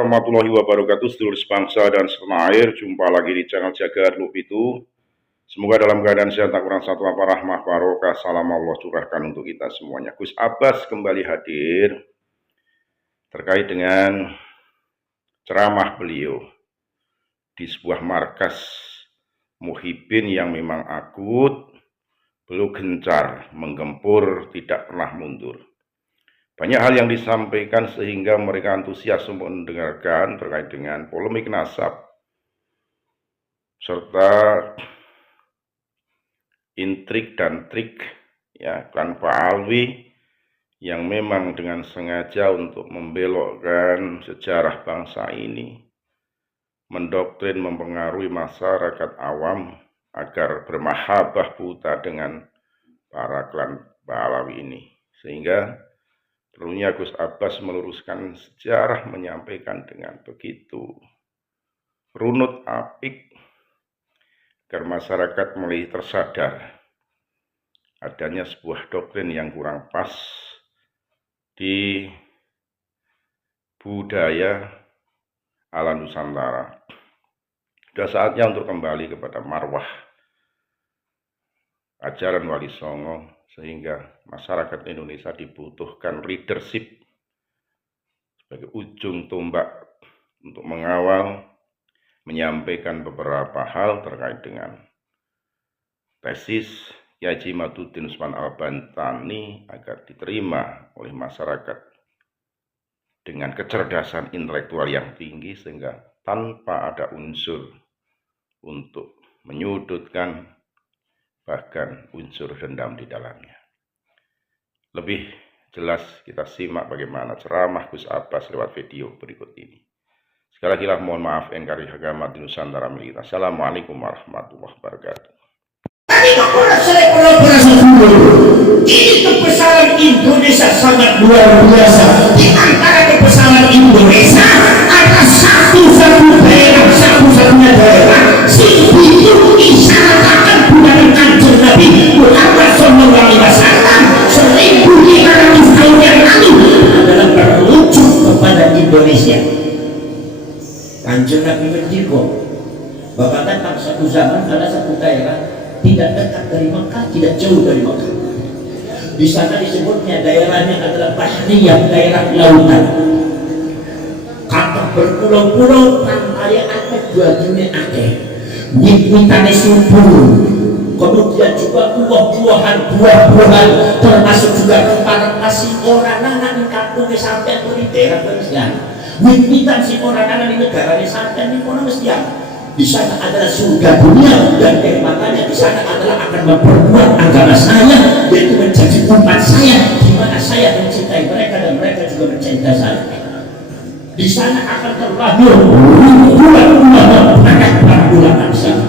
Warahmatullahi wabarakatuh, sedulur sebangsa dan setanah air. Jumpa lagi di channel Jaga Loop itu. Semoga dalam keadaan sehat, tak kurang satu apa, rahmah barokah, salam Allah curahkan untuk kita semuanya. Gus Abbas kembali hadir terkait dengan ceramah beliau di sebuah markas Muhyiddin yang memang akut, belum gencar, menggempur, tidak pernah mundur. Banyak hal yang disampaikan sehingga mereka antusias untuk mendengarkan terkait dengan polemik nasab serta intrik dan trik ya klan Pak Alwi yang memang dengan sengaja untuk membelokkan sejarah bangsa ini, mendoktrin, mempengaruhi masyarakat awam agar bermahabbah buta dengan para klan Pak Alwi ini, sehingga perlunya Gus Abbas meluruskan sejarah, menyampaikan dengan begitu runut apik agar masyarakat mulai tersadar adanya sebuah doktrin yang kurang pas di budaya ala Nusantara. Sudah saatnya untuk kembali kepada marwah ajaran Wali Songo, sehingga masyarakat Indonesia dibutuhkan leadership sebagai ujung tombak untuk mengawal, menyampaikan beberapa hal terkait dengan tesis Kiai Haji Maduddin Usman Al-Bantani agar diterima oleh masyarakat dengan kecerdasan intelektual yang tinggi, sehingga tanpa ada unsur untuk menyudutkan, bahkan unsur dendam di dalamnya. Lebih jelas kita simak bagaimana ceramah Gus Abbas lewat video berikut ini. Sekali lagi mohon maaf NKRI agama di Nusantara milik kita. Assalamualaikum warahmatullahi wabarakatuh. Ini kebesaran Indonesia sangat luar biasa. Di antara kebesaran Indonesia ada satu-satu daerah, satu-satunya daerah si hidup isyaratkan budaya Kanjeng Nabi Muhammad SAW 1500 tahun yang lalu adalah merujuk kepada Indonesia. Kanjeng Nabi menjiko bahwa datang satu zaman ada satu daerah tidak dekat dari Mekah, tidak jauh dari Mekah. Di sana disebutnya daerahnya adalah Bahriyah, daerah lautan. Kata berpulau-pulau, pantai ada, bagiannya ada. Nyit-nyitane subur. Kemudian juga buah-buahan, termasuk juga para kasih orang anak di kampungnya sampai di daerah Persian. Nyit-nyitan si orang anak di negaranya sampai di mana Persian. Di sana adalah surga dunia, dan makanya di sana adalah akan memperkuat agama saya, yaitu menjadi umat saya, di mana saya mencintai mereka dan mereka juga mencintai saya. Di sana akan terlahir ribuan ulama, banyak para ulama di sana.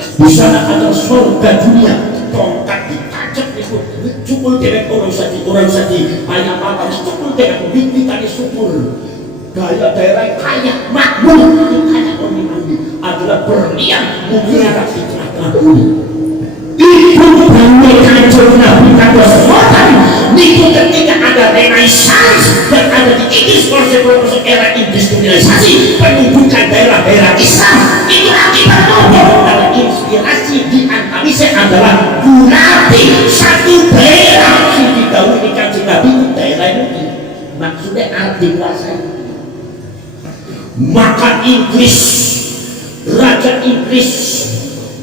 Di sana adalah surga dunia, tongkat ditancap itu cukul dewek orang sadi ayam apa cukul dewek wikitani subur. Gaya daerah kaya makmur, kaya orang adalah berlian menghilang di tengah-tengah bumi. Itu bangun Kanjeng Nabi Muhammad niku ketika ada renaissance dan ada di Inggris proses era industrialisasi penumbukan daerah-daerah Islam, itu akibat ada inspirasi di antaranya adalah Gunapi, satu daerah yang didahului Kanjeng Nabi, daerah ini maksudnya arti kuasa. Maka Inggris, Raja Inggris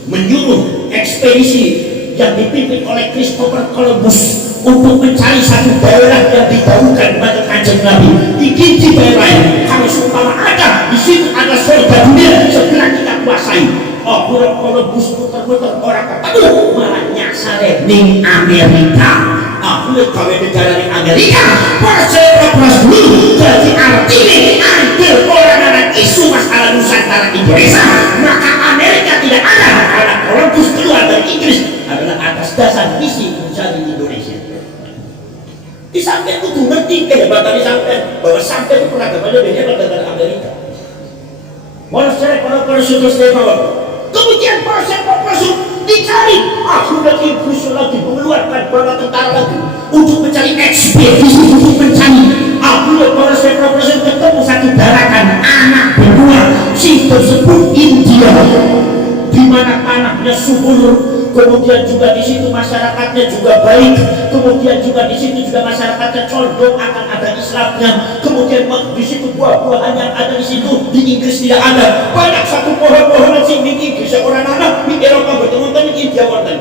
menyuruh ekspedisi yang dipimpin oleh Christopher Columbus untuk mencari satu daerah yang didahulukan pada Kanjeng Nabi. Di daerah ini, kalau seumpama ada di situ ada surga dunia, segera kita kuasai. Oh, Columbus muter-muter orang ketemu malah nyasar ning Amerika. Aku gawe negara di Amerika, proses dulu. Jadi artinya ambil orang anak isu masalah Nusantara Indonesia, maka Amerika tidak ada karena Columbus keluar dari Inggris adalah atas dasar misi mencari Indonesia. Di samping itu ngerti kehebatan di samping bahwa sampai itu peradabannya beda dengan Amerika. Kemudian proses dicari, akhirnya Inggris lagi mengeluarkan bala tentara lagi untuk mencari ekspedisi, untuk mencari. Akhirnya proses ketemu satu daratan mana tanahnya subur, kemudian juga di situ masyarakatnya juga baik, kemudian juga di situ juga masyarakatnya condong akan ada Islamnya, kemudian di situ buah-buahan yang ada di situ di Inggris tidak ada, banyak satu pohon-pohonan sing di Inggris orang anak di Eropa bertemu di India wonten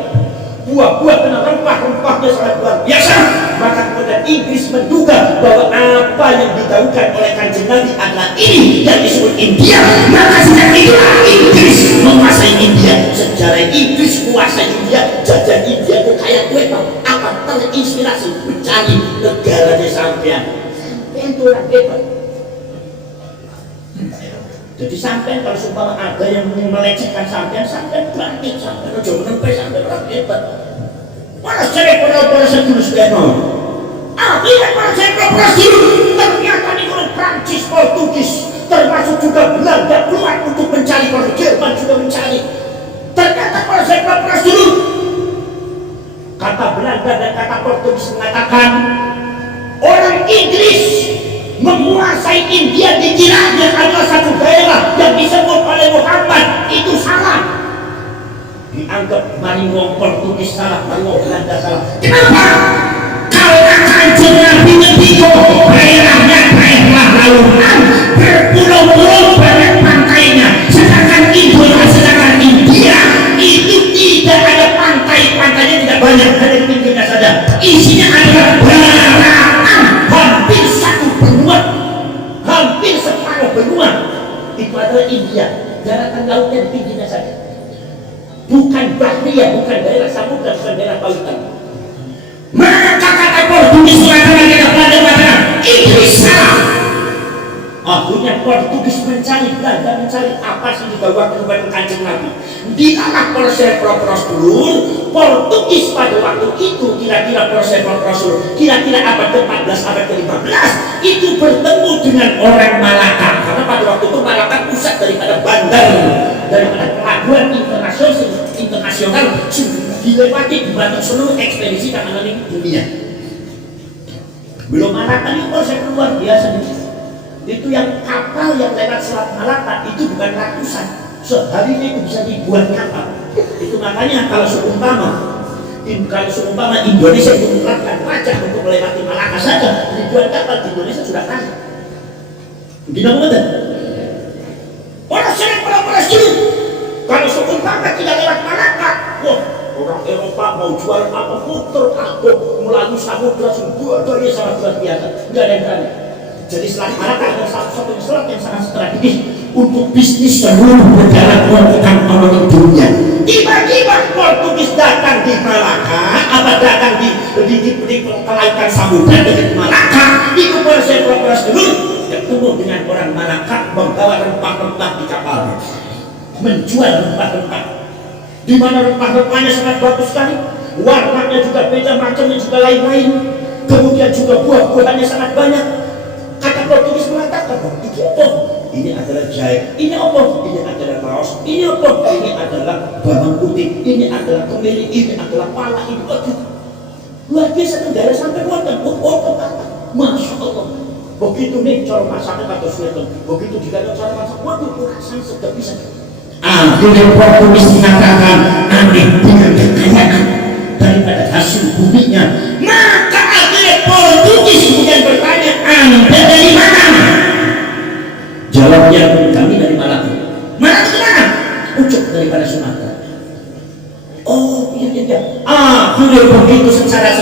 buah-buah kena rempah-rempahnya sangat luar biasa. Maka kemudian Inggris menduga bahwa apa yang digaungkan oleh Kanjeng Nabi adalah ini yang disebut India. Maka sejak itu Inggris menguasai India. Sejarah Inggris menguasai India, jajah India itu kayak kue apa terinspirasi mencari negaranya sampean. Sampean itu orang hebat. Jadi sampean kalau sumpah ada yang melecehkan sampean bangkit, sampean ojo menempe, sampean orang hebat. Mana saya pernah sedulur sekalian. Akhirnya para saya pernah dulu ternyata di Prancis, Portugis, termasuk juga Belanda keluar untuk mencari, kalau Jerman juga mencari. Ternyata para saya pernah dulu kata Belanda dan kata Portugis mengatakan orang Inggris menguasai India dikiranya adalah satu daerah yang disebut oleh Muhammad, itu salah. Dianggap mari wong Portugis salah, mari wong Belanda salah. Kenapa? Karena Kanjeng Nabi ngendika daerahnya daerah lautan berpulau-pulau banyak pantainya, sedangkan India itu tidak ada pantai, pantainya tidak banyak, hanya pinggirnya saja. Isinya adalah daratan, hampir satu benua, hampir separuh benua itu adalah India, daratan lautnya di pinggirnya saja. Bukan bahria, bukan daerah samudra, bukan daerah lautan. Maka kata Portugis mengatakan Inggris salah. Akhirnya Portugis mencari, Belanda mencari apa sih dibawa kepada Kanjeng Nabi. Dialah proses prosedur Portugis pada waktu itu, kira-kira proses prosedur kira-kira abad ke-14, abad ke-15 itu bertemu dengan orang Malaka. Karena pada waktu itu Malaka pusat daripada bandar, daripada pelabuhan internasional dilewati dibantu seluruh ekspedisi kanan dunia. Belum Malaka itu proses luar biasa nih. Itu yang kapal yang lewat Selat Malaka itu bukan ratusan, seharinya itu bisa ribuan kapal. Itu makanya kalau seumpama Indonesia itu menerapkan pajak untuk melewati Malaka saja, ribuan kapal di Indonesia sudah kaya. Gimana betul? Orang sering pernah dulu kalau seumpama tidak lewat Malaka, wah, orang Eropa mau jual apa puter aku melalui samudra sebuah dari sangat luar biasa, nggak ada yang berani. Jadi Selat Malaka adalah satu-satunya selat yang sangat strategis untuk bisnis seluruh negara pertukan orang dunia. Tiba-tiba Portugis datang di Malaka, datang di kelautan samudra dekat Malaka, itu proses dulu ketemu dengan orang Malaka membawa rempah-rempah di kapalnya, menjual rempah-rempah. Di mana rempah-rempahnya sangat bagus sekali, warnanya juga beda, macamnya juga lain-lain, kemudian juga buah-buahannya sangat banyak. Kata Portugis mengatakan, ini apa? Ini adalah jahe, ini apa? Ini adalah kaos, ini apa? Ini adalah bawang putih, ini adalah kemiri, ini adalah pala, ini aduh. Luar biasa negara sampai wonten, Masya Allah. Begitu nih cara masaknya kata Sultan, begitu juga cara masak, waduh rasanya sedap bisa. Akhirnya Portugis mengatakan aneh dengan kekayaan daripada hasil buminya. Maka akhirnya Portugis kemudian bertanya, Anda dari mana? Jawabnya, kami dari Malaka. Malaka di mana? Ucap daripada Sumatera. Oh iya. Akhirnya begitu secara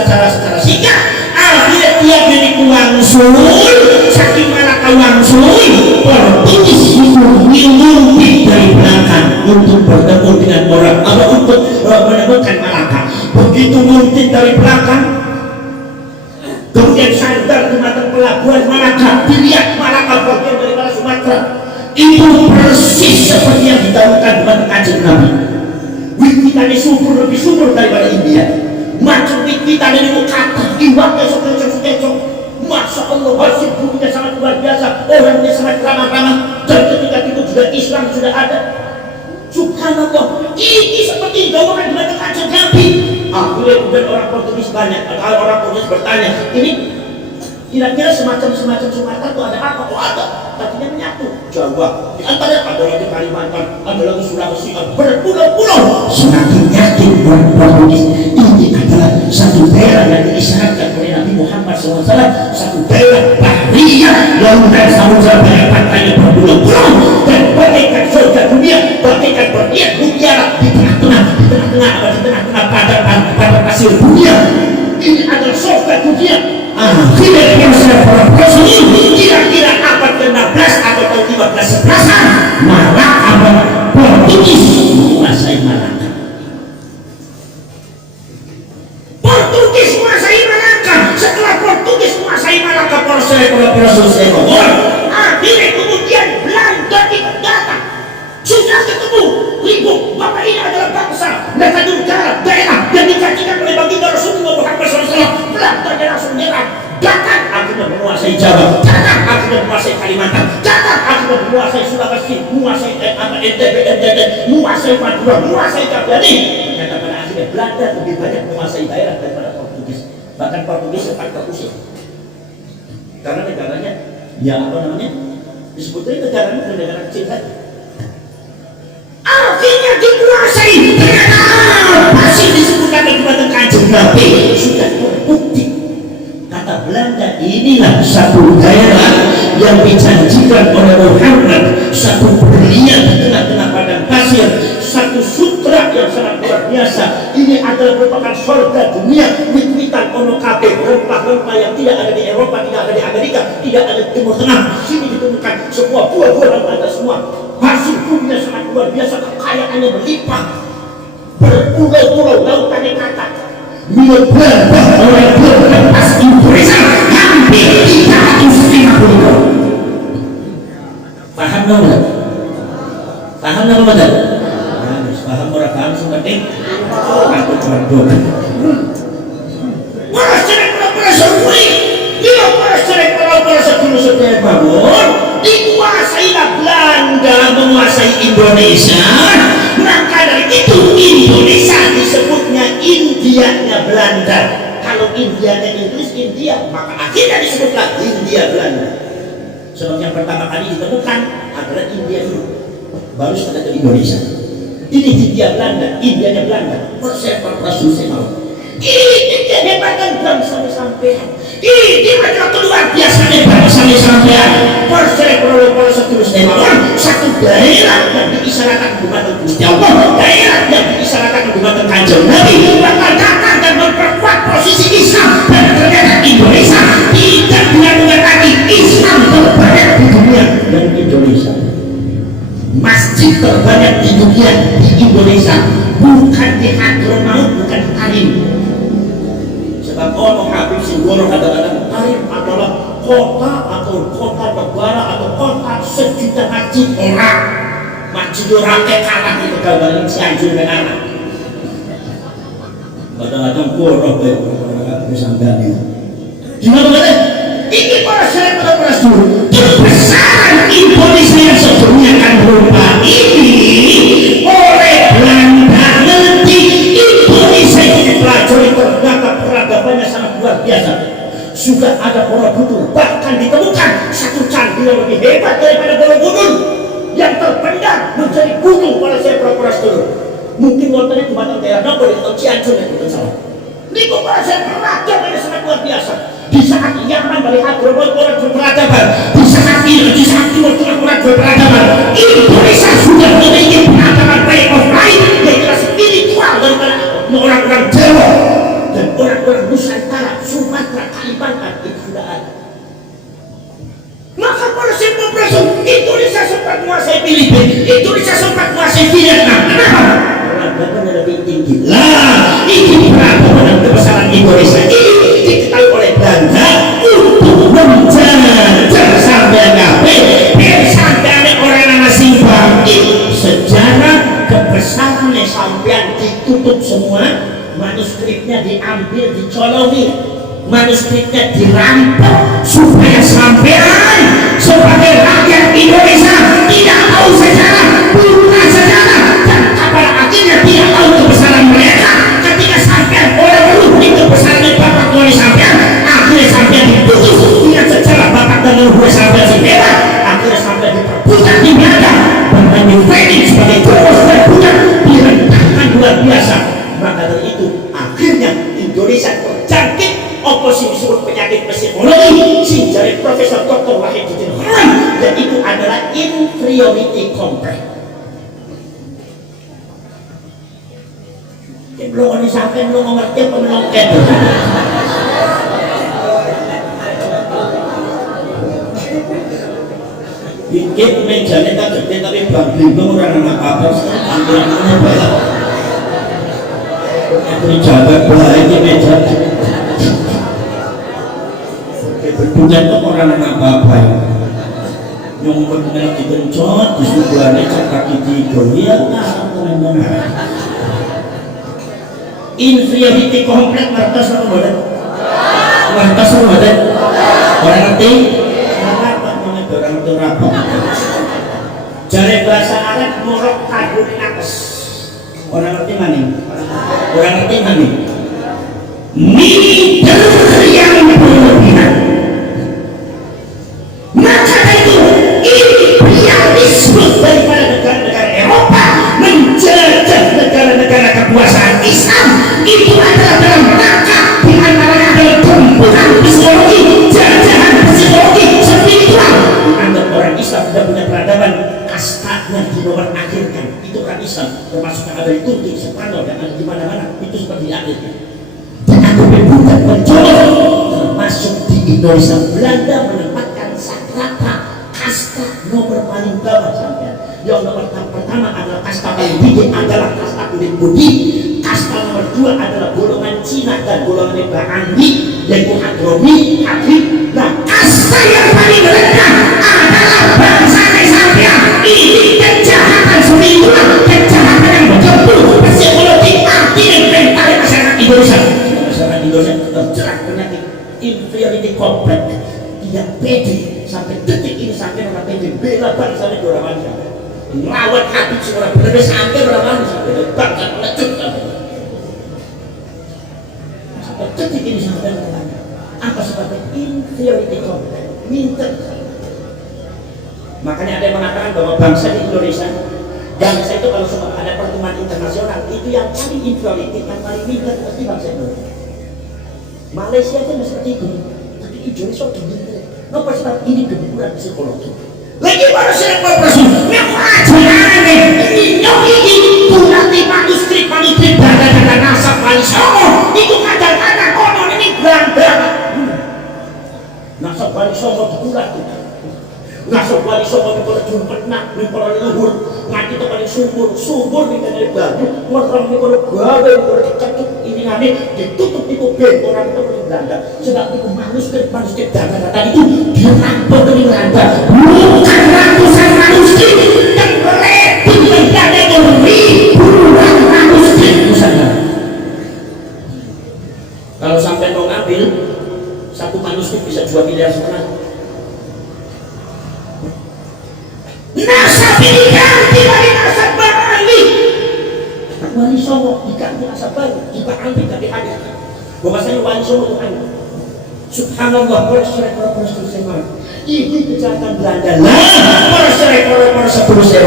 singkat. Akhirnya dia jadi Wangsul, saking Malaka Wangsul, Portugis itu mengintip dari belakang untuk bertemu dengan orang, untuk menemukan Malaka. Begitu ngintip dari belakang, kemudian sandar di mata pelabuhan Malaka, dilihat Malaka bagian daripada Sumatera. Itu persis seperti yang didahulukan dengan Kanjeng Nabi. Wit-witannya lebih subur daripada India. Macam wit-witannya itu kata, iwaknya sok-sok. Masya Allah, hasil buminya sangat luar biasa, orangnya sangat ramah-ramah, dan ketika itu juga Islam sudah ada. Subhanallah, ini seperti didahulukan dengan Kanjeng Nabi. Akhirnya kemudian orang Portugis orang Portugis bertanya, ini kira-kira semacam Sumatera itu ada apa? Oh ada, tadinya menyatu. Jawa, di antara ada lagi Kalimantan, ada lagi Sulawesi, berpulau-pulau. Semakin yakin orang Portugis ini adalah satu daerah yang diisyaratkan oleh Nabi Muhammad SAW, satu daerah bahriyah, lautan samudra banyak pantainya berpulau-pulau, dan bagaikan surga dunia, bagaikan berlian mutiara di tengah-tengah padang pasir dunia. Ini adalah surga dunia. Akhirnya para Rasul ini kira-kira abad ke-16 atau tahun 15-11an malah abad Portugis menguasai Malaka. Portugis menguasai Malaka. Setelah Portugis menguasai Malaka, para Rasul akhirnya kemudian Belanda datang. Sudah ketemu ribut bahwa ini adalah bangsa mereka negara daerah yang dijanjikan oleh baginda Rasulullah Muhammad SAW. Belanda langsung menyerang, datang akhirnya menguasai Jawa, datang akhirnya menguasai Kalimantan, datang akhirnya menguasai Sulawesi, menguasai NTB, menguasai Madura, menguasai Kabyani. Ternyata pada akhirnya Belanda lebih banyak menguasai daerah daripada Portugis. Bahkan Portugis sempat terusir karena negaranya ya apa namanya disebutnya negara kecil saja. Akhirnya dikuasai. Ternyata masih disebutkan dengan Kanjeng Nabi sudah terbukti. Kata Belanda, inilah satu daerah yang dijanjikan oleh Muhammad, satu berlian di tengah-tengah padang pasir, satu sutra yang sangat luar biasa. Ini adalah merupakan surga dunia. Wit-witan ono kabeh, rempah-rempah yang tidak ada di Eropa, tidak ada di Amerika, tidak ada di Timur Tengah. Di sini ditemukan semua buah-buah yang ada semua. Hasil dunia sangat luar biasa, kekayaannya berlimpah, berpulau-pulau, lautannya kata. Belanda oleh berlepas Indonesia hampir 350 paham nggak? Paham nggak betul? Paham orang paham seperti aku terlalu para sering bangun dikuasailah Belanda menguasai Indonesia. Maka dari itu Indonesia disebutnya Indianya Belanda. Kalau Indianya Inggris, India, maka akhirnya disebutlah India Belanda. Sebab yang pertama kali ditemukan adalah India dulu, baru setelah ke Indonesia. Ini India Belanda, Indianya Belanda. Rasul ini kehebatan bangsa sampean. Ini adalah luar biasa bangsa sampean. Satu daerah yang diisyaratkan Bupati Gusti Allah, daerah yang diisyaratkan Bupati Kanjeng Nabi bakal datang dan memperkuat posisi Islam. Dan ternyata Indonesia tidak benar-benar lagi Islam terbanyak di dunia dan Indonesia. Masjid terbanyak di dunia di Indonesia, bukan di Hadramaut, bukan di Tarim. Sebab orang Habib Singgoro kata-kata Tarim adalah kota atau kota negara atau kota sejuta masjid orang. Masjid orang kalah itu gambaran Cianjur anak. Kadang-kadang kurang bersambannya. Gimana betul? Ini para sahabat Rasul, kebesaran Indonesia yang sebelumnya akan berupa ini oleh Belanda nanti Indonesia ini dipelajari ternyata peradabannya sangat luar biasa. Sudah ada Borobudur, bahkan ditemukan satu candi yang lebih hebat daripada Borobudur yang terpendam menjadi gunung pada saya Rasul. Mungkin waktunya di batang daerah Nopol atau Cianjur yang kita salah. Ini kok pada saya peradabannya sangat luar biasa. Di saat Yaman melihat orang berperadaban, di saat Timur Tengah orang berperadaban, Indonesia sudah memiliki peradaban way of life yang jelas spiritual daripada orang-orang Jawa dan orang-orang Nusantara, Sumatera, Kalimantan itu sudah ada. Maka pada saat Indonesia sempat menguasai Filipina, Indonesia sempat menguasai Vietnam. Kenapa? Peradabannya lebih tinggi. Lah, ini peradaban kebesaran Indonesia ini diketahui oleh Belanda untuk menjajah sampai ngabe sampai orang yang masih bangkit. Sejarah kebesaran sampean ditutup semua, manuskripnya diambil, dicolongi, manuskripnya dirampok supaya sampean sebagai rakyat Indonesia tidak tahu sejarah, bukan sejarah, dan pada akhirnya tidak tahu kebesaran mereka. Ketika sampean orang melupakan kebesaran bapak tua sampean, akhirnya sampean diputus dengan sejarah bapak dan leluhur sampean si merah, akhirnya sampean diperbudak Indonesia terjangkit apa sih disebut penyakit psikologi sing dari Profesor Dr. Wahiduddin Haram, dan itu adalah inferiority complex. Belum ini sampai belum ngerti apa menongket. Dikit mejanya tak gede tapi bangling dong orang apa-apa ambil-ambilnya banyak. Ini jaga baik di meja. Berpunya itu orang apa-apa yang benar dikencot di sebelahnya kaki tiga ya teman-teman. Inferiority complex ngertos apa boten? Ngertos apa boten? Orang ngerti? Apa namanya orang ngerti apa? Jare bahasa Arab murok kadun nakes. Orang ngerti mana? Orang ngerti mana? Minder yang berlebihan. Maka itu imperialisme daripada negara-negara Eropa menjajah negara-negara kekuasaan Islam itu adalah dalam rangka diantaranya adalah pembunuhan psikologi, jajahan psikologi spiritual. Anggap orang Islam tidak punya peradaban, kastanya di nomor akhirkan. Itu orang Islam, termasuk yang ada di Turki, Spanyol, dan ada di mana-mana itu seperti diakhirkan. Dan aku bukan mencoba, termasuk di Indonesia. Belanda menempatkan satrapa kasta nomor paling bawah sampai. Yang nomor pertama adalah kasta paling tinggi adalah kasta kulit putih. Kasta nomor dua adalah golongan Cina dan golongan Mbak Andi, yaitu Hadromi, Habib. Nah, kasta yang paling rendah adalah bangsa Islamia. Ini kejahatan spiritual, kejahatan yang betul-betul psikologi, arti dan mental masyarakat Indonesia. Masyarakat Indonesia terjerat penyakit inferiority complex, tidak pede sampai detik ini, sampai orang pede bela bangsa ini orang manusia. Merawat hati seorang benar sampai orang manusia bangsa melecut sampai detik ini sampai orang apa sebabnya inferiority complex, minter. Makanya ada yang mengatakan bahwa bangsa di Indonesia, bangsa itu kalau ada pertemuan internasional itu yang paling inferiority, yang paling minter pasti bangsa Indonesia. Malaysia itu seperti itu, tapi Indonesia minter. Kenapa sebab ini gempuran psikologi? Lagi manusia korporasi yang ajaran ini berarti manuskrip data nasab Wali Songo itu kadang-kadang konon ini berantakan. Nasab Wali Songo diulat nasab Wali Songo di kalau penak di kalau luhur nganti itu paling subur di kena baju orang di kalau gawe kalau dicekik ini nanti ditutup di kubel orang itu di Belanda sebab itu manuskrip data itu dirampok dari Belanda, bukan ratusan manuskrip yang beredar menjadi ribuan manuskrip misalnya. Kalau sampai mau ngambil satu manuskrip bisa 2,5 miliar. Nasab ini ganti dari nasab Bali. Wali Songo diganti nasab baru, diganti dari hadis. Bahwasanya Wali Songo itu kan subhanallah, para ini kejahatan Belanda lah, para seterusnya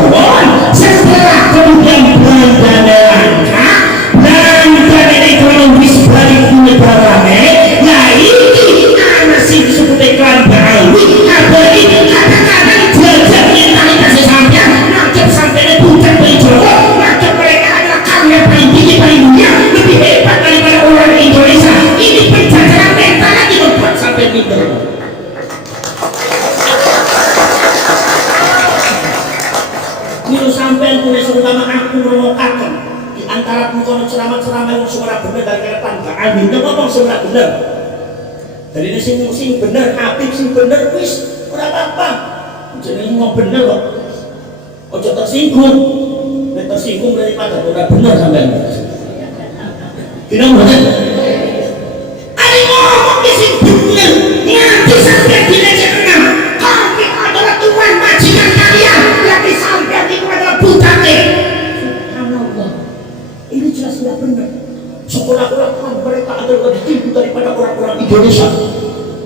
setelah kemudian Belanda melangkah, Belanda ekonomis balik negaranya. Nah ini anak sih disebut iklan Bali, ada ini kadang-kadang jajah mentalitas sampai nakjub sampai bukan berjodoh, nakjub mereka adalah karya paling tinggi paling mulia, lebih hebat daripada orang Indonesia. Ini penjajahan mental lagi membuat sampai pinter. Ini sampai punya terutama aku meromokakan di antara pengkono ceramah-ceramah yang suara benar dari kereta Mbak Amin itu ngomong suara benar dari ini sing benar, Habib sing benar wis ora apa-apa jadi ngomong benar kok ojo tersinggung daripada ora benar sampai kita ngomong ada ngomong di sing benar nganti sampai di lecer 6 kami adalah Tuhan majikan kalian yang disampaikan itu adalah butate. Subhanallah, ini jelas tidak benar. Sekolah-sekolah mereka adalah lebih tinggi daripada orang-orang Indonesia.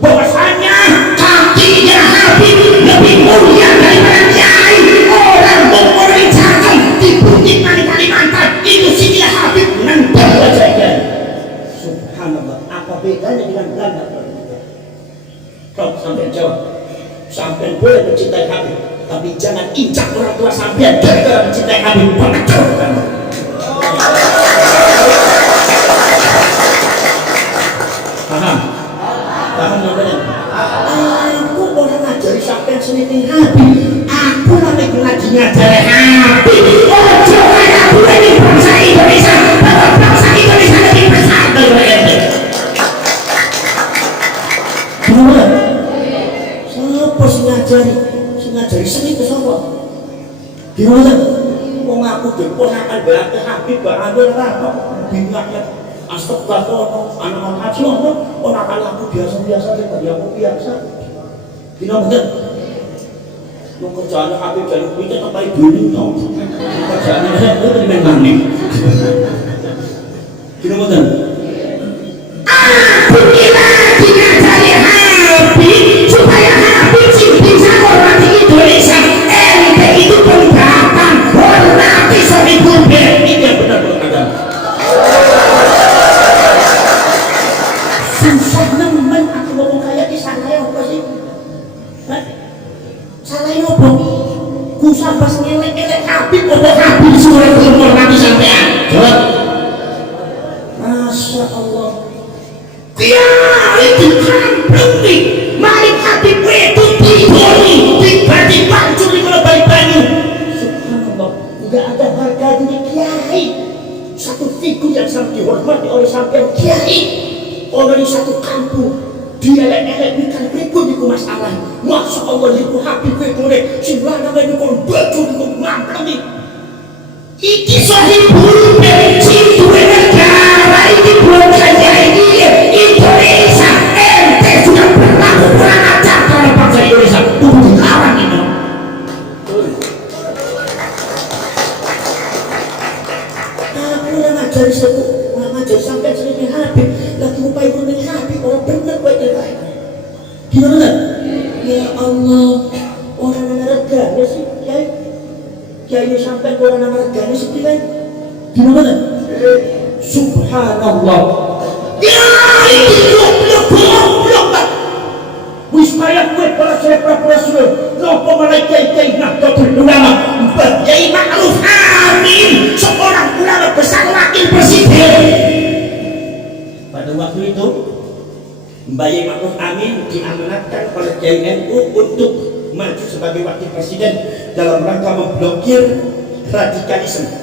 Bahwasanya kakinya Habib lebih mulia daripada kiai orang mempunyai cangkem di Bukit Kalimantan. Itu sini Habib nendang saja. tapi jangan injak orang tua sampean gara-gara mencintai Habib. Pengecut kan. Paham? Paham namanya? Aku orang ngajari sampean seniti Habib. Aku nanti lagi ngajari Habib. Ojo kayak aku ini bangsa Indonesia. Bangsa Indonesia lebih besar dari ente. Gimana? Siapa sih ngajari? Si ngajari seni ke siapa? Gimana? Mau ngaku deh, ponakan berarti Habib beranggur apa? Bingaknya astagfirullah, anak-anak haji apa? Ponakan aku biasa-biasa daripada aku biasa. Gimana? Mau kerjaan Habib dari kita sampai dulu tau. Kerjaannya saya itu dari main. Gimana? Aku kira ngajari Habib supaya Habib sih bisa hormati Indonesia. Ente itu pendatang, hormati Sohibul Bed. Ini yang benar-benar agama. Susah nemen aku ngomong kayak di sana ya apa sih? Salah apa? Kusah pas ngelek-ngelek Habib apa Habib suruh belum hormati sampean? Jawab. Masya Allah. Kiai di kampung nih, mari Habib itu dibori, tiba-tiba curi melebai banyu. Subhanallah, tidak ada harga diri kiai. Satu figur yang sangat dihormati oleh sampean kiai. Orang di satu kampung, dia elek-elek bukan ribut di masalah. Masya Allah, itu Habib itu nih, si lana ini kalau baju itu mampang nih. Iki Sohibul Bed, si duwe negara ini belum saja ini. Indonesia, ente sudah berlaku kurang ajar terhadap bangsa Indonesia. Tunggu dilarang ini. Aku yang ngajari satu, ngajari sampai sini Habib, lagi upaya kuning Habib, orang bener gue terbaik. Gimana? Ya Allah, orang reganya sih, kiai sampai orang reganya sih kita. Gimana? Subhanallah. Ya itu blok Pak. Wis kaya kowe para suwe nopo malaikat kiai Nahdlatul Ulama Mbah Yai Ma'ruf Amin, seorang ulama besar wakil presiden. Pada waktu itu Mbah Yai Ma'ruf Amin diamanatkan oleh Kiai NU untuk maju sebagai wakil presiden dalam rangka memblokir radikalisme.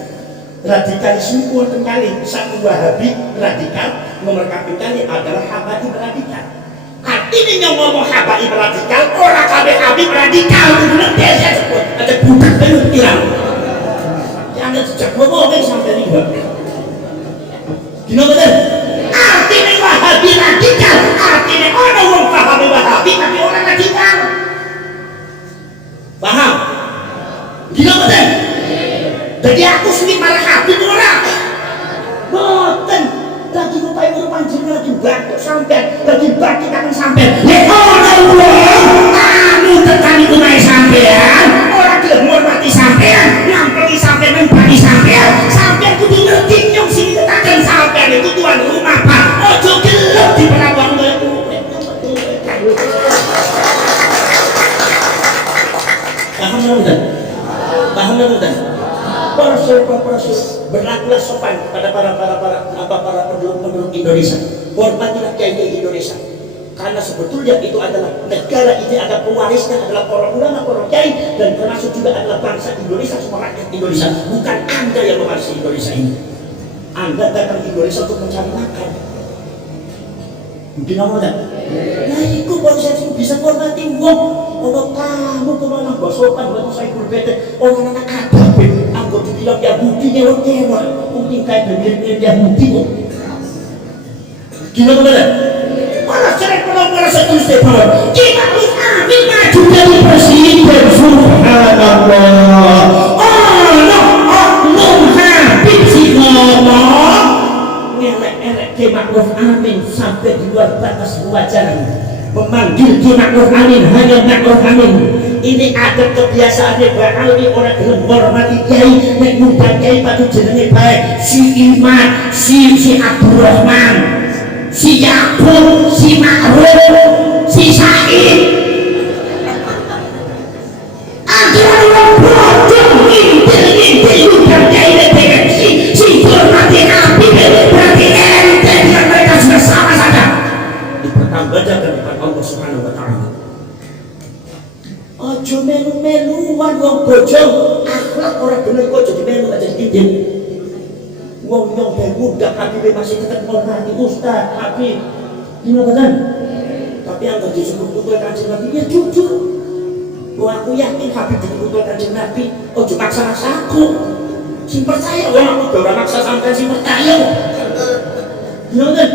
Radikalisme pun kali satu Wahabi radikal, nomor kali adalah Habaib radikal. Artinya yang ngomong Habaib radikal, orang Habib radikal, benar biasa sebut. Ada budak belum hilang. Jangan sejak ngomongin sampai lihat. Gimana betul? Artinya Wahabi radikal, artinya orang yang paham Wahabi tapi orang radikal. Paham? Gimana betul? Jadi aku sendiri malah Habib orang. Boten lagi ngupai panjang lagi bantu sampean, lagi bantu akan sampean. Ya orang kamu tekani kumai sampean, orang gelem hormati sampean, nyamperin sampean, membagi sampean. Sampean kudu ngerti nyong sini tetakan sampean itu tuan rumah Pak. Ojo gelem diperlakukan koyo paham nggak? Paham nggak? Para berlakulah sopan kepada para penduduk Indonesia. Hormatilah kiai Indonesia. Karena sebetulnya itu adalah negara ini, ada pewarisnya adalah para ulama, para kiai, dan termasuk juga adalah bangsa Indonesia, semua rakyat Indonesia. Bukan Anda yang mewarisi Indonesia ini. Anda datang ke Indonesia untuk mencari makan. Mungkin apa enggak? Nah itu konsep bisa hormati wong. Kalau kamu kemana mbak sopan, mbak saya berbeda orang anak adab. Aku dibilang Yahudi nyewa mungkin kayak bener-bener Yahudi kok. Gimana bener? Malah sering para setuju sepuluh. Kita harus ambil maju dari presiden. Subhanallah. Oknum Habib si ngomong ngelek-ngelek Kiai Ma'ruf Amin sampai di luar batas kewajaran. Memanggil Kiai Ma'ruf Amin hanya Ma'ruf Amin. Ini ada kebiasaannya beralih orang yang menghormati kiai, yang muda kiai pada jenenge baik. Si Iman, si Abdurrahman, si Yakub, si Ma'ruf, si Said. Akhirnya bojo akhlak orang bener kok jadi melu aja izin. Wong nyong ben budak Habib masih tetap menghormati Ustaz Habib. Gimana kan? Tapi yang gak disebut putra Kanjeng Nabi ya jujur. Wah aku yakin Habib jadi putra Kanjeng Nabi. Ojo maksa-maksa aku. Sing percaya wong aku ora maksa sampean sing percaya. Gimana kan?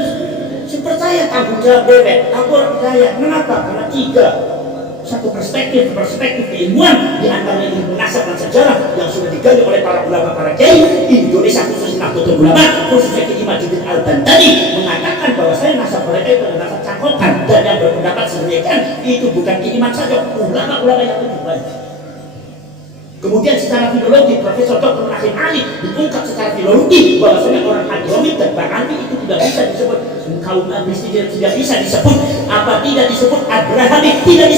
Sing percaya tanggung jawab bebek. Aku ora percaya. Kenapa? Karena tiga. Satu perspektif keilmuan di antara ilmu nasab dan sejarah yang sudah digali oleh para ulama, para kiai Indonesia, khususnya Nahdlatul Ulama, khususnya Kiai Majuddin Al-Bantani mengatakan bahwa saya nasab mereka itu adalah nasab cangkokan, dan yang berpendapat sebenarnya itu bukan keiman saja, ulama-ulama yang lebih banyak. Kemudian secara filologi, Profesor Dr. Rahim Ali diungkap secara filologi bahwasanya orang Hadramit dan Ba'anti itu tidak bisa disebut kaum Abis, tidak bisa disebut apa, tidak disebut Abrahamik, tidak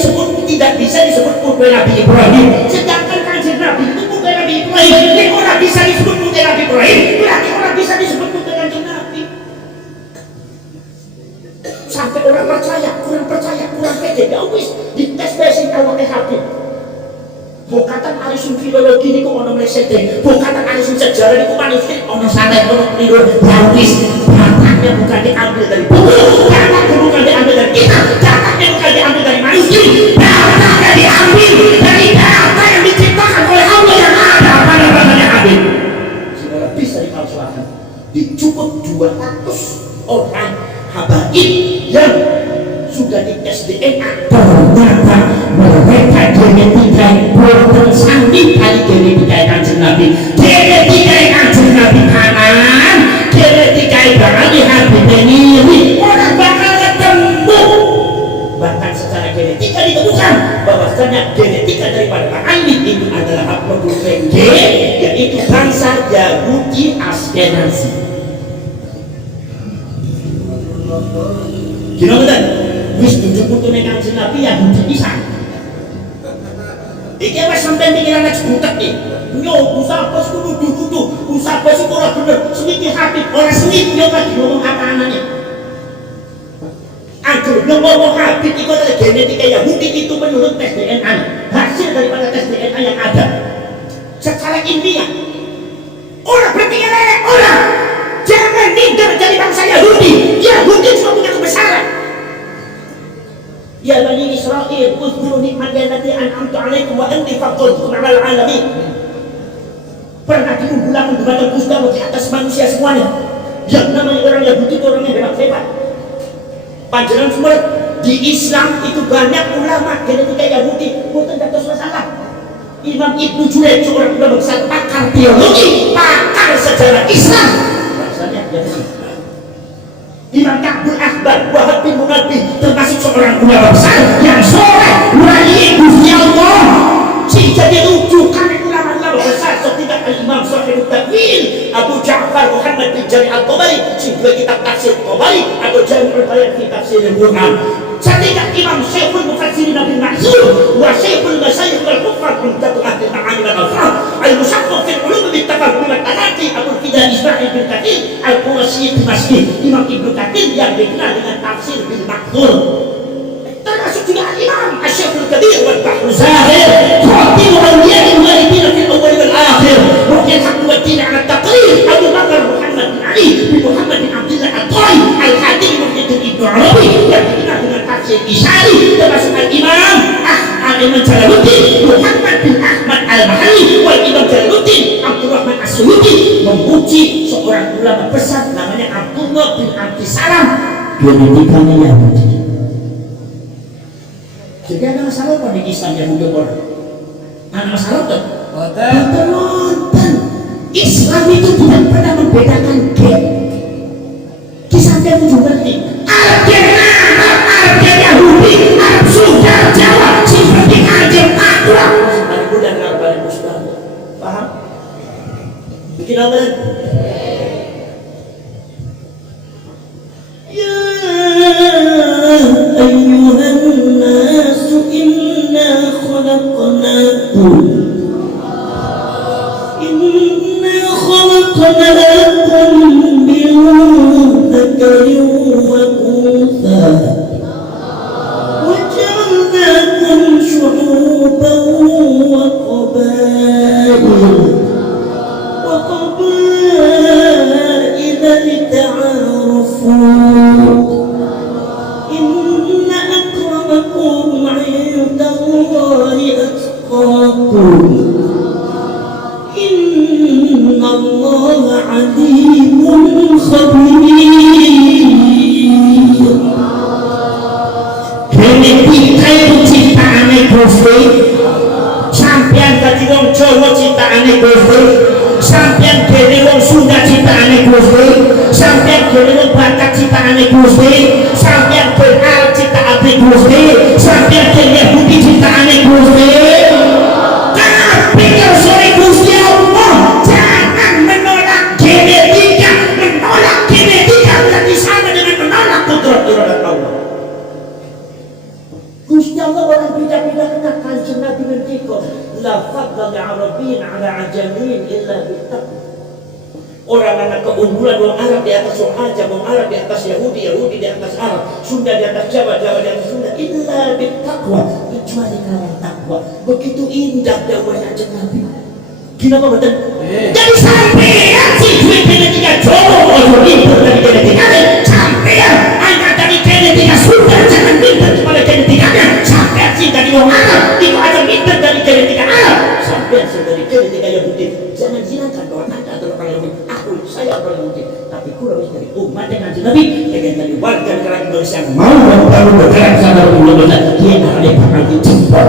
bisa disebut putra Nabi Ibrahim. Sedangkan Kanjeng Nabi itu putra Nabi Ibrahim. Yang orang bisa disebut putra Nabi Ibrahim, berarti orang bisa disebut putra Kanjeng Nabi. Sampai orang percaya, kurang pede, ya wis dites basic awake Habib. Bukatan arisun filologi ini kok ono melesetnya, bukatan arisun sejarah ini kok manusia ono santai, ono keliru, habis datanya bukan diambil dari buku, datanya bukan diambil dari kita, datanya bukan diambil dari manusia, datanya diambil dari data yang diciptakan oleh Allah yang ada pada namanya Habib. Sehingga bisa dipalsuakan. Dicukup 200 orang habaib yang sudah dites DNA, ternyata mereka genetika boten sanggup kali genetika Kanjeng Nabi, genetika Kanjeng Nabi kanan, genetika berarti Habib ini orang bakal ketemu. Bahkan secara genetika ditemukan bahwasanya genetika daripada Pak Aini itu adalah haplogrup G, yaitu bangsa Yahudi Askenazi. Gimana kan? Wis tujuh putune Kanjeng Nabi Yahudi pisan. Iki wis sampeyan pikiran nek butek iki. Nyo usah bos kudu usah bos ora bener. Semiki Habib ora semiki yo lagi ngomong apa-anane. Agar ngomong Habib itu adalah genetika Yahudi itu menurut tes DNA. Hasil daripada tes DNA yang ada secara ilmiah. Orang berpikir orang jangan minder jadi bangsa Yahudi. Yahudi cuma punya kebesaran. Ya Bani Israel, uzkuru nikmati allati an'amtu 'alaikum wa anni faddaltukum 'alal 'alamin. Pernah diunggulang di badan Gusti di atas manusia semuanya. Yang namanya orang Yahudi itu orang yang hebat-hebat. Panjenengan semua di Islam itu banyak ulama genetika Yahudi, boten dados masalah. Imam Ibnu Jurayj seorang ulama besar, pakar teologi, pakar sejarah Islam. Bahasanya Yahudi. Imam Kabul Akbar Wahab bin Munabbi termasuk seorang ulama besar yang soleh wali Gusti Allah, sehingga dia rujukan ulama-ulama besar seperti Al-Imam Sahibul Takwil Abu Ja'far Muhammad bin Jari Al-Tabari, sehingga kitab tafsir Tabari atau Jami'ul Bayan fi Tafsir Al-Quran. Setingkat Imam Syekhul Mufassirin Nabil Ma'zur wa Syekhul Masyayikh wal Kufar Mujtatu Ahli Ma'ani wal Afrah Al-Musyaqqaq fil Ulum bil Tafahum wal Tanaqi Abu Fida Ismail bin Kathir Al-Qurasyi Dimashqi, Imam Ibnu Kathir yang dikenal dengan tafsir bil Maqthur. Termasuk juga Imam Asy-Syekhul Kabir wal Bahru Zahir Khatibul Awliya wal Walidin fil awwal wal akhir Muhyil Haqq wad Din 'ala Taqrir Abu Bakar Muhammad bin Ali bin Muhammad bin Abdullah At-Ta'i Al-Hadim Muhyiddin Ibnu Arabi yang dikenal dengan tafsir Isyari, termasuk Al-Imam Al-Imam Jalaluddin Muhammad bin Ahmad Al-Mahalli wal Imam Jalaluddin Abdurrahman As-Suyuti memuji seorang ulama besar namanya Abdullah bin Abdissalam, genetikanya Yahudi. Jadi ada masalah apa di Islam yang mudah orang? Ada masalah apa? Nonton. Islam itu tidak pernah membedakan gen. Kisah dia itu ngerti. Arab Yahudi, Arab Sunda, Jawa, seperti Aceh, Papua. Ada mudah Arab dan Muslim. Paham? Bikin apa? Ya ayyuhan nasu inna khalaqnakum min dzakarin wa untha wa ja'alnakum syu'uban wa qaba'ila وقبائل لتعارفوا إن أكرمكم عند الله أتقاكم إن الله عليم خبير. Genetika itu ciptaane Gusti. Sampeyan dadi wong Jawa ciptaane Gusti. Sampeyan dene wong Sunda ciptaane Gusti. Sampeyan dene wong Batak ciptaane Gusti. Sampeyan dene Arab ciptaane Gusti. Sampeyan dene Yahudi ciptaane Gusti. Tapi kerjane Gusti Allah. Jangan menolak genetika. Menolak genetika berarti sama dengan menolak kudrat Allah. Gusti Allah orang beda-bedakan kanjeng Nabi ngendika la fadla li arabiyyin ala ajamiyyin illa bittaqwa. Orang anak keunggulan wong Arab di atas wong Ajam, wong Arab di atas Yahudi, Yahudi di atas Arab, Sunda di atas Jawa, Jawa di atas Sunda, illa bittaqwa, kecuali karena takwa. Begitu indah dawuh kanjeng Nabi. Kenapa betul? Jadi sampeyan si duwe genetika Jawa ojo pinter dari genetikane. Sampeyan angkat dari genetika Sunda jangan pinter kepada genetikanya. Sampeyan si dari wong Arab itu aja pinter dari genetika Arab. Sampeyan si dari genetika Yahudi jangan hinakan bahwa Anda adalah orang Yahudi. Saya orang Yahudi, tapi kurang dari umat dengan Nabi dengan dari warga negara Indonesia mau membangun bergerak sama Indonesia dia ada bakal dijemput.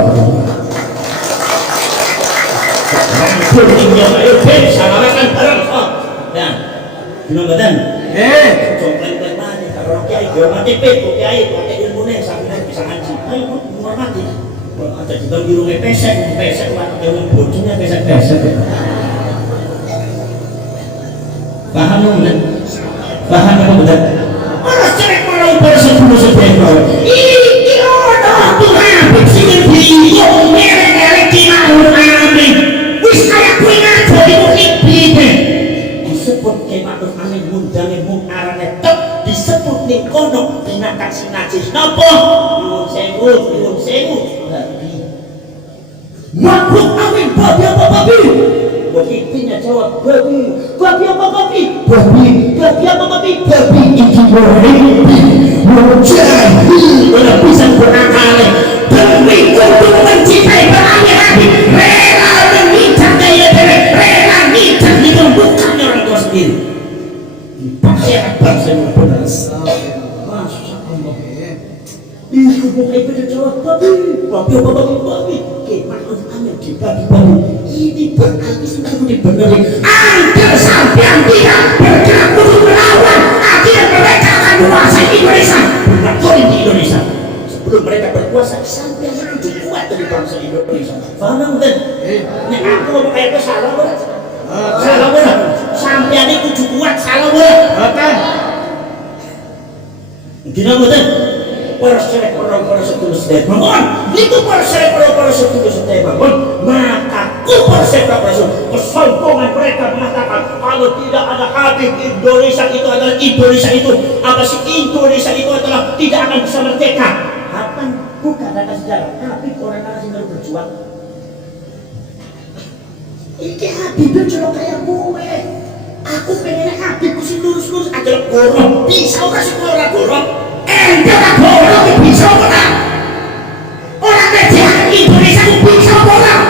Kurninya ayo salahkan barang kok. Nah, benar-benar. Coba mana kalau kiai mati petu kiai pakai ilmunya sampai bisa ngaji. Ayo menghormati. Ada juga di rumah pesek pakai bojone pesek. Paham enggak? Paham apa betul? Orang cerek orang bersebut-sebut. Ini orang Tuhan sing beliau merek kimahun amin. Wis kaya kuwi ngajo iku ibine. Disebut kimahun amin mundange mung arane tek disebut ning kono binatang sing najis napa? Nyuwun sewu. Makhluk amin babi apa babi? Ibine jawab babi. Babi apa babi? Babi apa babi? Babi iki mujahid ora bisa berakal. Demi untuk mencintai barangnya hati rela meminta daya diri, rela minta ditumbuhkan orang tua sendiri. Dipaksa bangsa yang benar. Masya Allah. Ibu ibine jawab babi. Babi apa babi? Makhluk amin dibagi-bagi. Ini berarti sudah dibenerin. Agar sampean tidak bergerak untuk melawan, akhirnya mereka akan menguasai Indonesia. Benar di Indonesia. Sebelum mereka berkuasa, sampean lebih kuat dari bangsa Indonesia. Paham kan? Nek aku ngomong kayak itu salah berat. Salah berat. Sampean itu kuat salah berat. Gila betul. Para selek para setulus sedaya bangun. Itu para selek para setulus sedaya bangun. Maka para selek para kesombongan mereka mengatakan kalau tidak ada Habib Indonesia itu adalah Indonesia itu apa sih Indonesia itu adalah tidak akan bisa merdeka. Kapan? Bukan data sejarah. Habib orang sing baru berjuang. Iki Habib cuma kayak gue. Aku pengen Habib sing lurus-lurus adalah gorong. Bisa ora sih ora gorong. Anda orang bisa orang kerja Indonesia bisa orang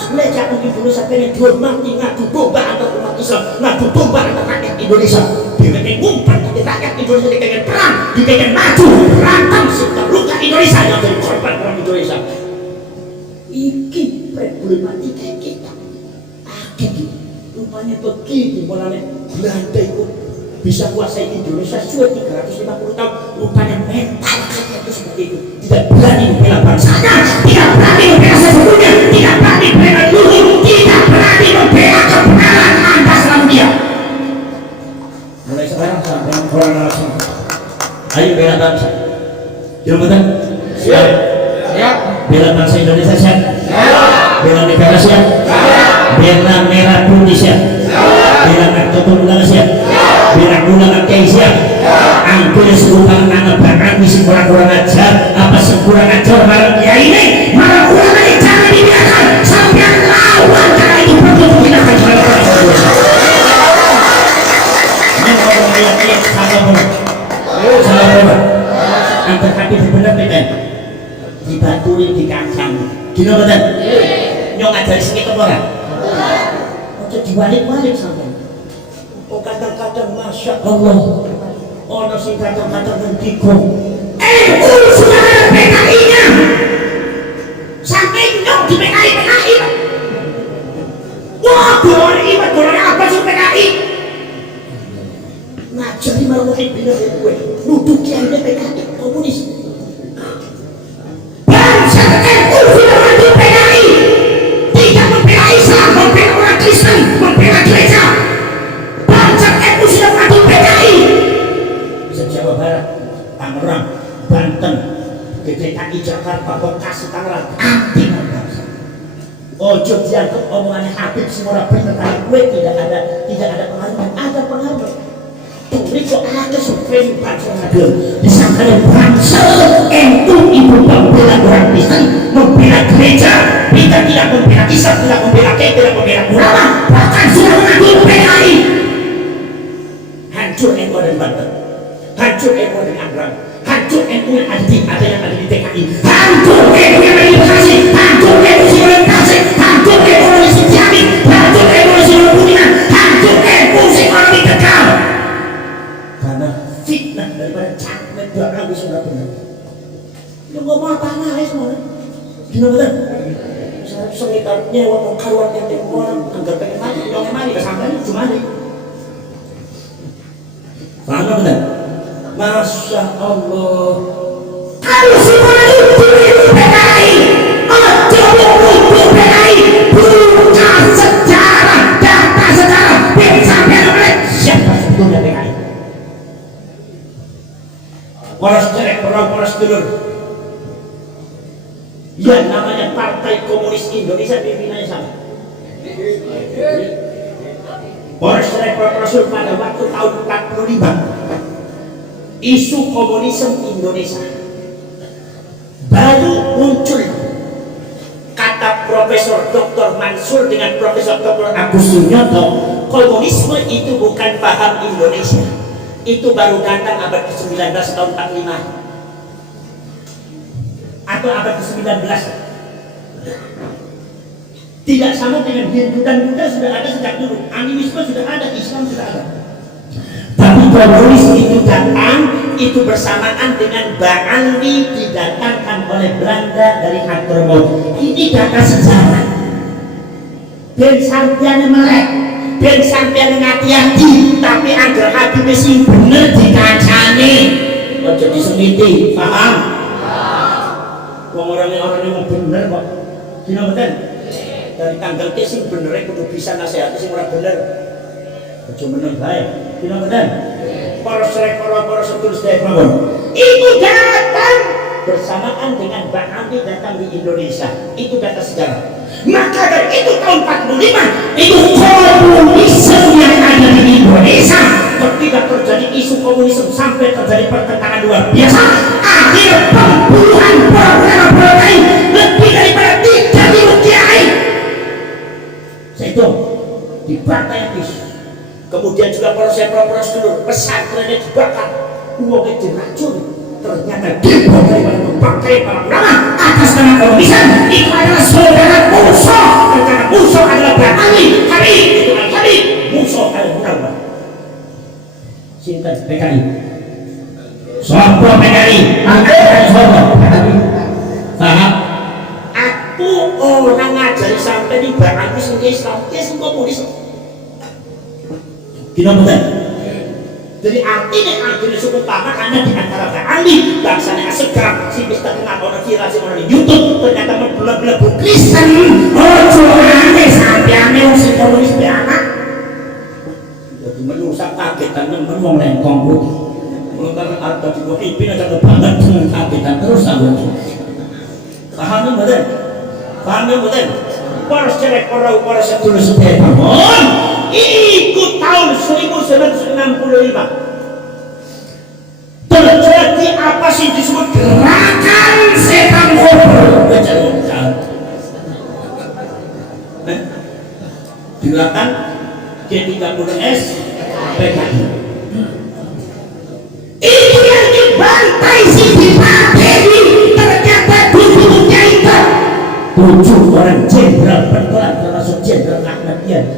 sebenarnya Indonesia pengen dihormati ngadu domba antar umat Islam ngadu domba antar rakyat Indonesia dipengen ngumpat tapi rakyat Indonesia dipengen perang dipengen maju berantem serta luka Indonesia yang jadi korban perang Indonesia iki problematika kita akhirnya rupanya begini mulanya Belanda itu bisa kuasai Indonesia sudah 350 tahun. Rupanya mental rakyat itu seperti itu. Tidak berani membela bangsanya, tidak berani membela sesungguhnya, tidak berani membela luhur, tidak berani membela kebenaran Anda selama dia. Mulai sekarang sampai orang langsung. Ayo bela bangsa. Jabatan siap. Siap. Bela bangsa Indonesia siap. Siap. Bela negara siap. Siap. Bela merah putih siap. Bela Nahdlatul Ulama siap. Bela ulama kiai siap. Angkul serupa anak bakal misi kurang-kurang ajar. Apa sih kurang ajar barang kiai ini? Malah ulama ini jangan dibiarkan sampai lawan cara itu. Dino mboten? Nyong ngajari sekitar ora? Ojo diwalik-walik sampean. Oh kadang-kadang Masya Allah ono sing kadang-kadang ngendika sudah ada PKI-nya sampai nyong di PKI. Wah golongan iman, golongan apa sih PKI? Ngajari marwahid bina gue nuduh kiainya PKI komunis. Bangsa NU sudah maju PKI, tidak membela Islam, membela orang Kristen, membela gereja. Bangsa NU sudah maju PKI. Bisa Jawa Barat, Tangerang, Banten, DKI Jakarta, Bekasi, Tangerang, anti bangsa. Ojo dianggap omongannya Habib semua benar, karena gue tidak ada pengaruh, ada pengaruh. Ini kok ada survei bangsa Nabil disangka bangsa NU ibu membela orang Kristen, membela gereja, tidak membela Islam, tidak membela KI, tidak membela ulama, bahkan sudah mengambil PKI. Hancur NU dan Banten, hancur NU dan Tangerang, hancur NU yang ada di TKI, hancur NU yang ada di Bekasi, hancur NU yang Tasik, hancur NU yang di Jambi, hancur NU yang di Kuningan, hancur NU ekonomi kekal. Karena fitnah daripada cakmet belakang di sudah benar. Lu ngomong apa aja semuanya? Gimana betul? Saya sekitar nyewa mau karuan yang orang anggap pengen mati, yang mati kesampean cuma nih. Paham betul? Masya Allah. Kalau semua itu PKI, ojo butuh PKI, buka sejarah, data sejarah, sampai oleh siapa sebetulnya PKI? Poros cerek, poros dulur. Ya namanya Partai Komunis Indonesia pimpinannya sama. Poros cerek, poros pada waktu tahun 45 isu komunisme Indonesia baru muncul. Kata Profesor Dr. Mansur dengan Profesor Dr. Agus Sunyoto, komunisme itu bukan paham Indonesia. Itu baru datang abad ke-19 tahun 45 atau abad ke-19. Tidak sama dengan Hindu dan Buddha sudah ada sejak dulu, animisme sudah ada, Islam sudah ada. Tapi komunis itu datang itu bersamaan dengan Ba'ali didatangkan oleh Belanda dari Hadramaut. Ini data sejarah. Ben sampeyan melek, ben sampeyan ngati-hati, tapi anggar hati sing bener dikancane. Ojo disemiti, paham? Wong orang-orang yang bener kok. Dina mboten? Dari tanggal ke sing bener kudu bisa nasihati sing ora bener. Ojo meneng bae. Dina mboten? Para sedulur sedaya mawon. Itu datang bersamaan dengan Ba'ali datang di Indonesia. Itu data sejarah. Maka dari itu tahun 45 itu komunisme yang ada di Indonesia ketika terjadi isu komunisme sampai terjadi pertentangan luar biasa. Akhir pembunuhan program lebih daripada 3.000 kiai. Itu dibantai habis. Kemudian juga poros dulu pesantrennya dibakar, uangnya diracun. Ternyata dibakar daripada memakai para ulama atas nama komunisan. Itu adalah saudara musuh, karena musuh adalah Ba'ali, Habib itu Habib, musuh adalah ulama. Sinten PKI? Sopo PKI? Angkatan sopo? Paham? Aku orang ngajari sampai di Ba'ali sing Islam, dia sing komunis. Kita betul. Jadi artinya suku paman karena di antara Ba'ali bangsanya sekarang si bisa kenapa orang viral si orang di YouTube ternyata membela-bela Kristen. Ojo aneh sampai aneh si komunis biasa. Jadi merusak kagetan temen mau lengkong bu. Mulai harta si Wahibin aja banget dengan kagetan terus aku. Paham betul? Paham betul? Poros cerek poros sedulur sedaya bangun. Ikut tahun 1965 terjadi apa sih disebut gerakan setan ngobrol. Gerakan G30S PKI itu yang dibantai si Dipateni. Ternyata dulunya itu ujung orang jenderal berkelas termasuk Jenderal Ahmad Yani.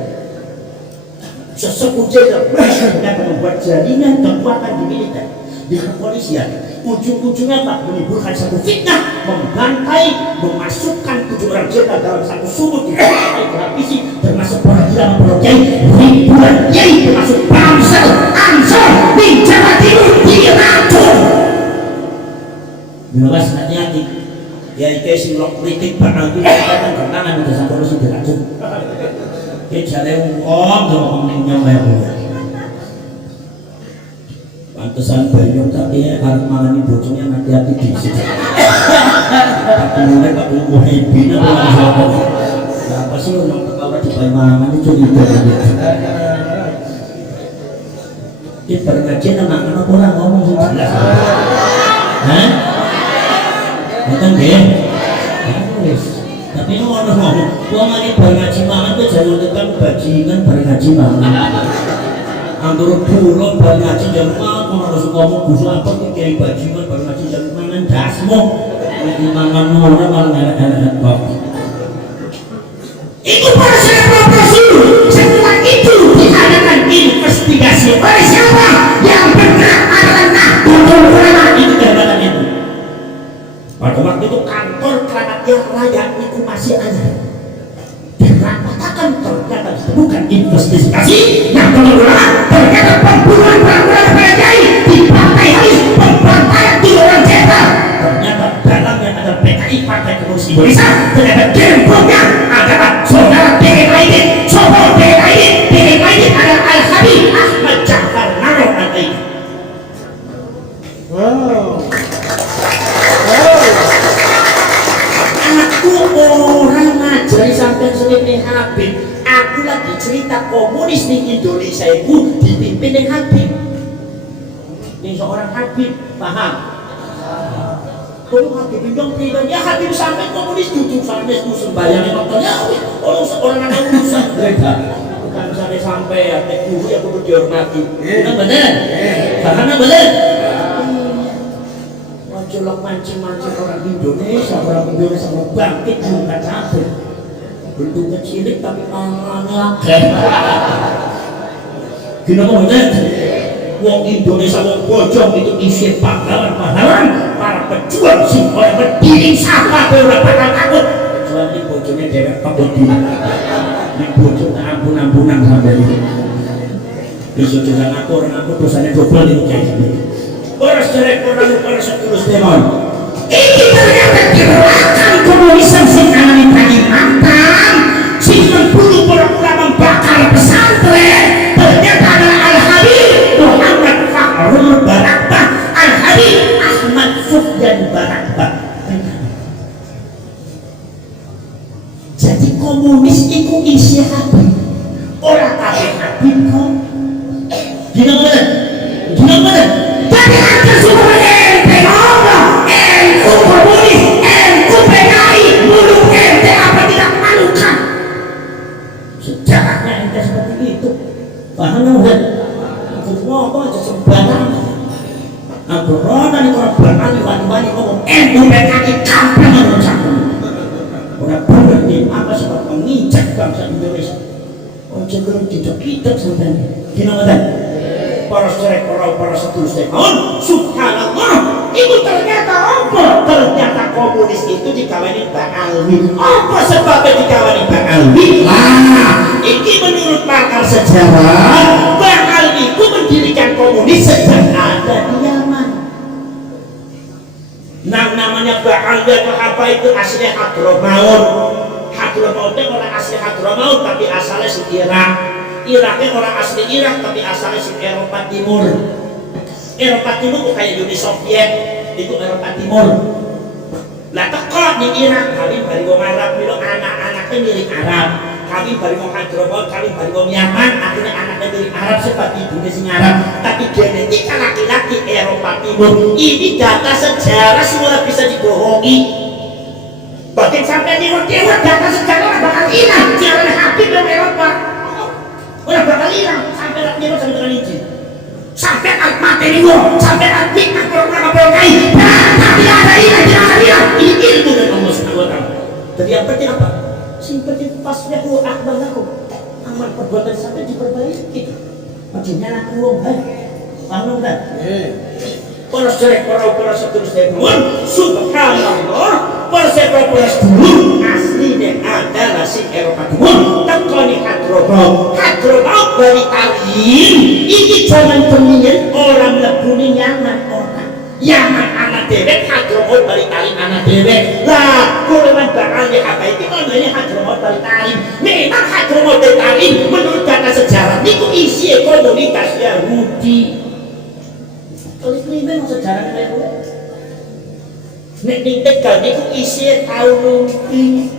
Sesepuh jenderal yang membuat jaringan kekuatan di militer, di kepolisian. Ujung-ujungnya Pak menimbulkan satu fitnah, membantai, memasukkan 7 orang jenderal dalam satu sumur di televisi, termasuk para ulama, para kiai, ribuan kiai, termasuk Bamsel, Ansor di Jawa Timur diracun. Jelas hati-hati. Ya iki sing lok kritik bakal kita tangan udah sampai terus diracun. Ki jare wong ngomong ning nyampe. Pantesan banyu tapi arep mangani bojone hati-hati dhisik. Tapi mulai Pak Muhyiddin apa sih ngomong ora dibayar itu curiga gitu. Ki pengajian anak-anak ora ngomong sing jelas. Hah? Betul nggih? Wis. Tapi ngomong, wong iki bar ngaji mangan kok jangan tekan bajingan bar ngaji mangan. Antara pulau bar ngaji jam mangan ora suka ngomong busuk apa ki kiai bajingan bar ngaji jam mangan dasmu. Nek mangan ora malah elek-elek kok. Itu proses profesi. Setelah itu diadakan investigasi oleh siapa yang benar adalah Nahdlatul Ulama itu jabatan itu. Pada waktu itu kantor Keramat Raya itu masih ada. Dirapatakan ternyata ditemukan investigasi Nahdlatul Ulama, ternyata pembunuhan para kiai di Pantai Halis, pembantaian 3 orang jenderal. Ternyata dalamnya ada PKI Partai Komunis Indonesia, ternyata gembongnya adalah saudara DKI, Sopo DKI adalah Al-Habib Ahmad Ja'far Naro Al-Aini. Aku orang ngajari sampai selipin Habib. Aku lagi cerita komunis di Indonesia itu dipimpin oleh Habib. Ini seorang Habib, paham? Kalau Habib bilang pribadi, ya Habib sampai komunis duduk sampai musuh bayangin nontonnya, orang anak urusan beda. Bukan sampai ya, guru yang perlu dihormati. Benar benar, karena benar. Colok mancing-mancing orang Indonesia mau bangkit bukan capek. Bentuknya cilik tapi angannya gini mau bener. Wong Indonesia wong bojong itu isi pahlawan para pejuang sih oleh berdiri siapa orang bakal takut kecuali bojongnya dewek pembodina ini bojongnya ampun-ampunan sampai ini bisa jalan aku orang aku dosanya double itu kayak gini. Orang sejarah orang setulus demon. Ini ternyata gerakan komunisme sing anane Kalimantan, sing membunuh para ulama bakal pesantren. Ternyata adalah Al-Habib Muhammad Fakhrul Barakbah, Al-Habib Ahmad Sufyan Barakbah. Jadi komunis itu isi Habib. Orang kabeh Habib kok. Gimana? Tapi ada semua ente Allah, NU komunis, NU PKI, mulut ente apa tidak malukan? Sejarahnya ente seperti itu. Paham nggak? Aku ngomong aja sembarangan. Aku roda nih orang berani wani ngomong NU PKI kampung mengucapkan. Orang bener nih apa sebab menginjak bangsa Indonesia? Oh cenderung tidak sampai gimana? Para sejarah para setulus demon, subhanallah, itu ternyata apa? Ternyata komunis itu dikawani Bang Alwi. Apa sebabnya dikawani Bang Alwi? Ini menurut pakar sejarah, Bang Alwi itu mendirikan komunis sejak ada di Yaman. Namanya Bang Alwi apa itu aslinya Hadramaut. Hadramaut itu orang asli Hadramaut tapi asalnya si Irak. Iraknya orang asli Irak tapi asalnya si Eropa Timur. Eropa Timur itu kayak Uni Soviet, itu Eropa Timur. Lah teko di Irak kami bari wong Arab itu anak-anaknya mirip Arab. Kami bari wong Hadramaut, kami bari wong Yaman, akhirnya anaknya mirip Arab sebab ibunya sing Arab. Tapi genetika laki-laki Eropa Timur. Ini data sejarah semua bisa dibohongi. Bagian sampai timur data sejarah bakal hilang. Jangan Habib yang Eropa. Orang bakal hilang sampai Timur sampai dengan izin. Sampai materi gua, sampai fitnah program PKI. Nah, tidak ada hilang. Ini ilmu dari Allah Subhanahu wa Ta'ala. Jadi yang penting apa? Sing penting faslihu akbarakum. Amal perbuatan sampai diperbaiki. Maksudnya nak wong baik. Paham kan? Para sedherek para sedherek nuwun subhanallah. Para sedherek dulu asline adalah si Eropa nuwun tekoni hadromaut. Hadromaut dari talim iki jaman pemingen orang lebuni nyaman orang. Yaman anak dewek hadromaut dari talim anak dewek. Lah kuleman bakalnya apa iki namanya hadromaut dari talim. Memang hadromaut dari talim menurut data sejarah niku isi komunitas Yahudi. Kalau krimen sejarah kayak gue, nek ning Tegal niku isi tahun rugi.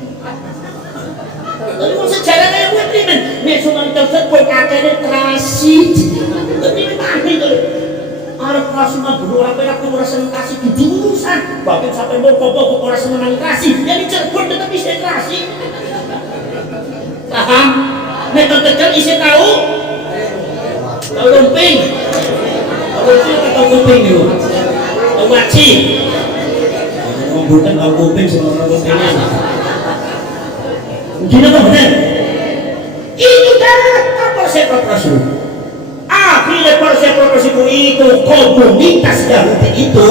Tapi mau sejarah kayak gue krimen, nek Sunan Tegal pun kakeknya terasi. Tapi mana itu? Arab kelas lima dulu orang perak tuh merasa kasih jurusan, bahkan sampai mau pokok orang senang kasih, jadi Cirebon tetap isi terasi. Paham? Nek Tegal isi tahu lumping. Tahu kuping itu, tahu maci, ngomongkan tahu kuping semua kupingnya. Mungkin apa benar? Itu datang proses Rasul. Akhirnya proses Rasul itu komunitas Yahudi itu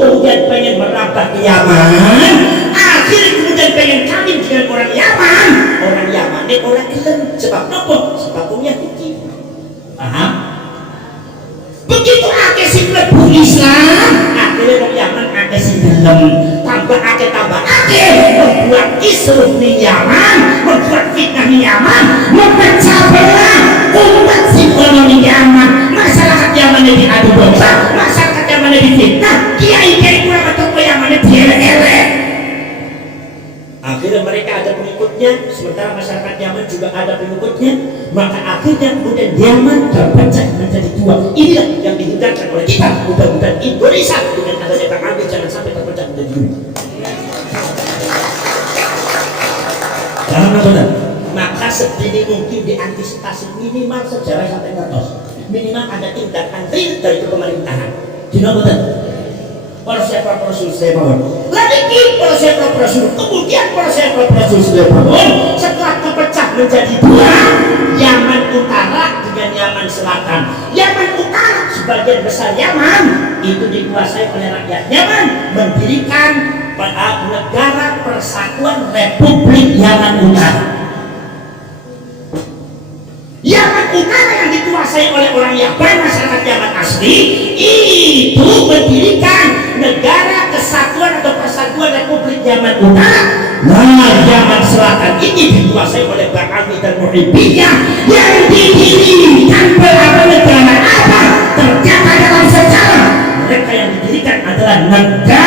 kemudian pengen merambah ke Yaman. Akhirnya kemudian pengen kawin dengan orang Yaman. Orang Yaman ini orang Islam. Sebab apa? Sebab Yahudi. Paham? Begitu akeh sing mlebu Islam, akhirnya wong Yaman akeh sing gelem, tambah akeh membuat kisruh di Yaman, membuat fitnah di Yaman, memecah belah umat sing ono di Yaman, masyarakat Yaman diadu domba, masyarakat Yaman difitnah, kiai-kiai ulama tokoh Yaman dielek-elek. Akhirnya mereka ada pengikutnya, sementara masyarakat Yaman juga ada pengikutnya. Maka akhirnya kemudian Yaman terpecah menjadi dua. Inilah yang dihindarkan oleh kita. Mudah-mudahan Indonesia dengan adanya Bang Amir jangan sampai terpecah menjadi dua. Karena benar, maka sedini mungkin diantisipasi minimal sejarah sampai kertas. Minimal ada tindakan real dari pemerintahan. Dino betul. Proses Rasul saya bangun. Lagi proses Rasul. Kemudian proses Rasul saya bangun. Setelah terpecah menjadi dua, Yaman Utara dengan Yaman Selatan. Yaman Utara sebagian besar Yaman itu dikuasai oleh rakyat Yaman, mendirikan negara Persatuan Republik Yaman Utara. Yaman Utara yang dikuasai oleh orang Yaman, masyarakat Yaman asli, itu mendirikan negara kesatuan atau Persatuan Republik Yaman Utara. Nah, Yaman Selatan ini dikuasai oleh Bang Ali dan Muhibbinya yang didirikan negara apa? Tercatat dalam sejarah mereka yang didirikan adalah negara